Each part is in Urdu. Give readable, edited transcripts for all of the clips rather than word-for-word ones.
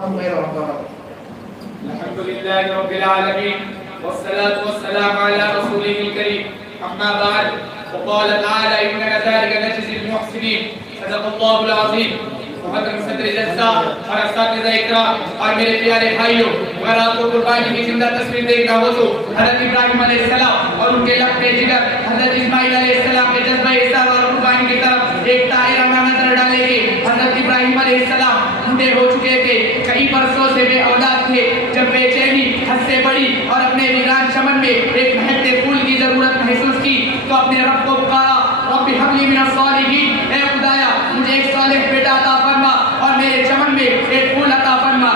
الحمد لله رب العالمين والصلاة والسلام على رسوله الكريم أما بعد وقال تعالى إننا كذلك نجزي المحسنين صدق الله العظيم محترم صدر جلسہ اور اساتذہ اکرام اور میرے پیارے بھائیوں، اگر آپ کو قربانی کی زندہ تصویر دیکھنا ہو تو حضرت ابراہیم علیہ السلام اور ان کے لب پہ جگر حضرت اسماعیل علیہ السلام کے جذبہ احسان اور قربانی کی طرف ایک طائرہ میں نظر ڈالیں گے۔ حضرت ابراہیم علیہ السلام بوڑھے ہو چکے تھے، کئی برسوں سے بے اولاد تھے، جب بے چینی حد سے بڑی اور اپنے ویران چمن میں ایک مہکتے پھول کی ضرورت محسوس کی تو اپنے رب کو پکارا، رب هب لي من الصالحين، اے خدایا مجھے ایک صالح بیٹا عطا فرما اور میرے چمن میں ایک پھول عطا فرما۔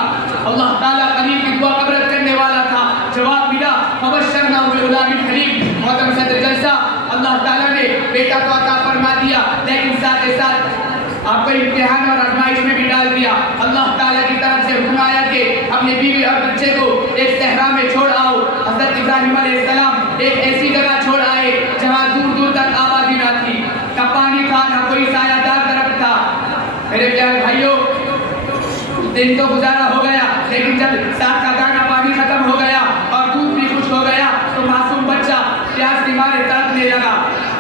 اللہ تعالیٰ قریب کی دعا قبول کرنے والا تھا، جواب ملا فبشرناه بغلام حلیم۔ محترم صدر جلسہ، اللہ تعالیٰ نے بیٹا تو عطا فرما دیا لیکن ساتھ ساتھ آپ کو امتحان اور آزمائش میں بھی ڈال دیا۔ اللہ تعالیٰ کی طرف سے حکم آیا کہ اپنی بیوی اور بچے کو ایک صحرا میں چھوڑ آؤ۔ حضرت ابراہیم علیہ السلام ایک ایسی جگہ چھوڑ آئے جہاں دور دور تک آبادی نہ تھی، نہ پانی تھا، نہ کوئی سایہ دار درخت تھا۔ میرے پیارے بھائیوں، دن تو گزارا ہو گیا لیکن جب ساتھ کا دانا پانی ختم ہو گیا اور دودھ بھی خشک ہو گیا تو معصوم بچہ پیاس کے مارے تڑپنے لگا۔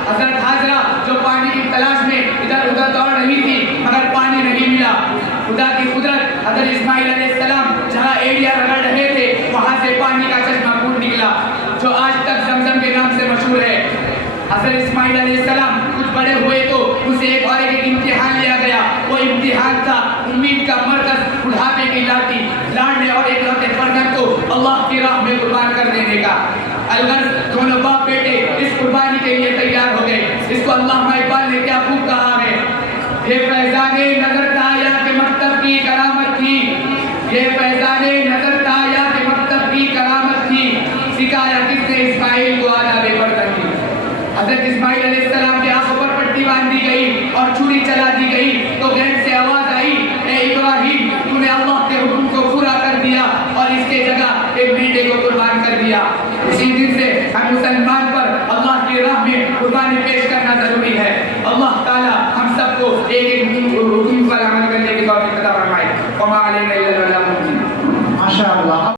حضرت حاجرہ جو پانی کی تلاش میں ادھر ادھر دوڑ رہی تھی مگر پانی نہیں ملا۔ خدا کی قدرت، حضرت اسماعیل علیہ السلام جہاں ایریا رگڑ رہے تھے وہاں سے پانی کا چشمہ پھوٹ نکلا جو آج تک زمزم کے نام سے مشہور ہے۔ حضرت اسماعیل علیہ السلام کچھ بڑے ہوئے تو اسے ایک اور ایک امتحان لیا گیا۔ وہ امتحان تھا امید کا مرکز، بڑھاپے کی لاٹھی، لاڑنے اور ایک لوتے فرزند کو اللہ کی راہ میں قربان کر دینے کا۔ الغرض دونوں باپ بیٹے اس قربانی کے لیے تیار ہو گئے۔ اس کو علامہ اقبال نے کیا خوب کہا ہے، یہ فیضان نظر تایا کہ مکتب کی کرامت تھی، یہ فیضان نظر تایا کہ مکتب کی کرامت تھی، سکھایا کس نے اسماعیل کو آداب فرزندی۔ حضرت اسماعیل علیہ السلام کے آنکھوں پر پٹی باندھ دی گئی اور چھری چلا دی گئی تو غیب سے آواز آئی، اے ابراہیم تو نے اللہ کے حکم کو پورا کر دیا اور اس کے جگہ ایک بیٹے کو قربان کر دیا۔ اسی دن سے ہم مسلمان پر اللہ کی راہ میں قربانی پیش کرنا ضروری ہے۔ اللہ تعالی ہم سب کو ایک ایک